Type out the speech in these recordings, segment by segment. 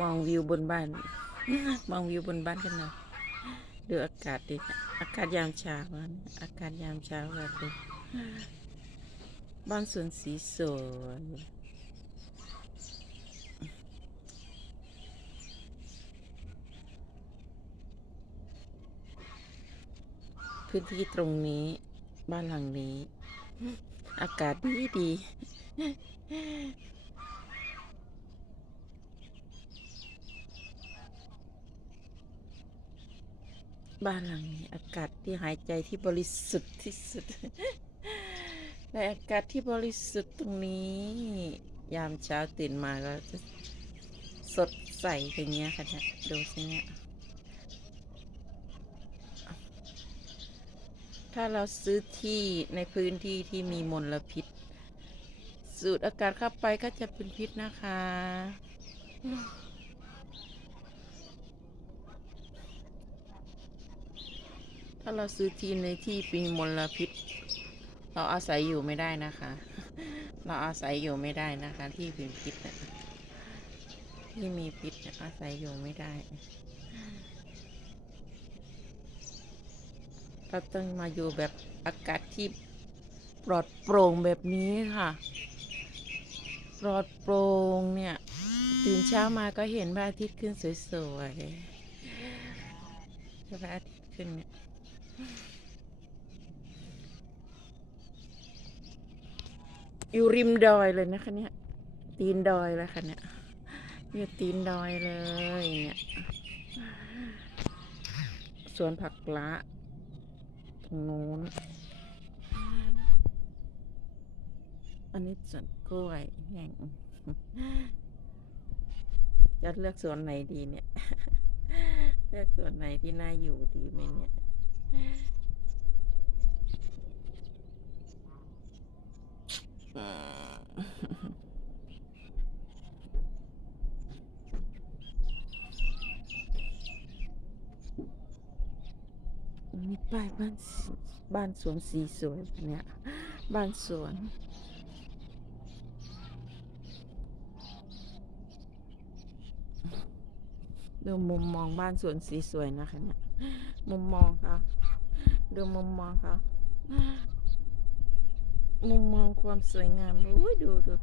มองวิวบนบ้าน มองวิวบนบ้านกันหน่อยดูอากาศดิอากาศยามเช้าอะอากาศยามเช้าแบบนี้บ้านสวนสีสวยพื้นที่ตรงนี้บ้านหลังนี้ อากาศดีดี บ้านหลังนี้อากาศที่หายใจที่บริสุทธิ์ที่สุด ในอากาศที่บริสุทธิ์ตรงนี้ ยามเช้าตื่นมาก็จะสดใสอย่างเงี้ยค่ะเนี่ยดูสิเนี่ยถ้าเราซื้อที่ในพื้นที่ที่มีมลพิษ สูดอากาศเข้าไปก็จะเป็นพิษนะคะ ถ้าเราซื้อที่ในที่มีมลพิษ เราอาศัยอยู่ไม่ได้นะคะ เราอาศัยอยู่ไม่ได้นะคะ ที่มีพิษนะที่มีพิษอาศัยอยู่ไม่ได้ เราต้องมาอยู่แบบอากาศที่ปลอดโปร่งแบบนี้ค่ะ ปลอดโปร่งเนี่ย ตื่นเช้ามาก็เห็นพระอาทิตย์ขึ้นสวยๆพระอาทิตย์ขึ้นเนี่ยอยู่ริมดอยเลยนะคะเนี่ย ตีนดอยแล้วค่ะเนี่ยอยู่ตีนดอยเลยเนี่ยสวนผักละตรงนู้น อันนี้สวนกล้วยแห่งจะเลือกสวนไหนดีเนี่ย เลือกสวนไหนที่น่าอยู่ดีไหมเนี่ยมีป้ายบ้านสบ้านสวนสีสวยเนี่ย บ้านสวน ดูมุมมองบ้านสวนสีสวยนะคะเนี่ย มุมมองค่ะ ดูมุมมองค่ะ มุมมองความสวยงาม อุ้ยดูดู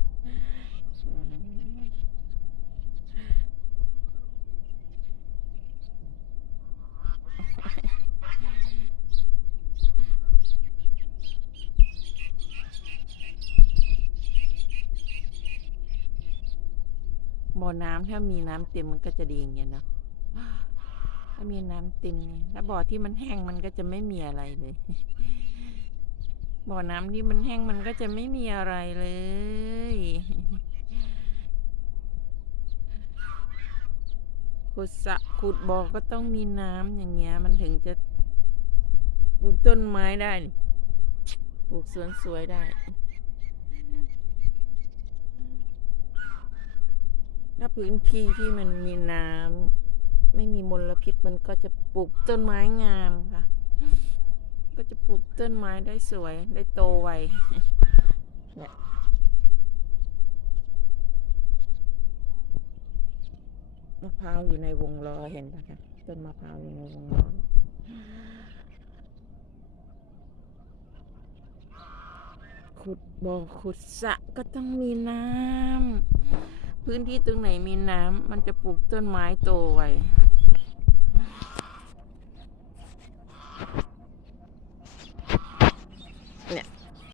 บ่อน้ำถ้ามีน้ำเต็มมันก็จะดีอย่างเงี้ยเนาะถ้ามีน้ำเต็มเนี่ยถ้าบ่อที่มันแห้งมันก็จะไม่มีอะไรเลย บ่อน้ำที่มันแห้งมันก็จะไม่มีอะไรเลยขุดสะขุดบ่อก็ต้องมีน้ำอย่างเงี้ย มันถึงจะปลูกต้นไม้ได้ ปลูกสวนสวยได้ ถ้าพื้นที่ที่มันมีน้ำไม่มีมลพิษมันก็จะปลูกต้นไม้งามค่ะ ก็จะปลูกต้นไม้ได้สวยได้โตไวเนี่ยมะพร้าวอยู่ในวงล้อเห็นปะคะต้นมะพร้าวอยู่ในวงล้อขุดบ่อขุดสระก็ต้องมีน้ำ พื้นที่ตรงไหนมีน้ำมันจะปลูกต้นไม้โตไว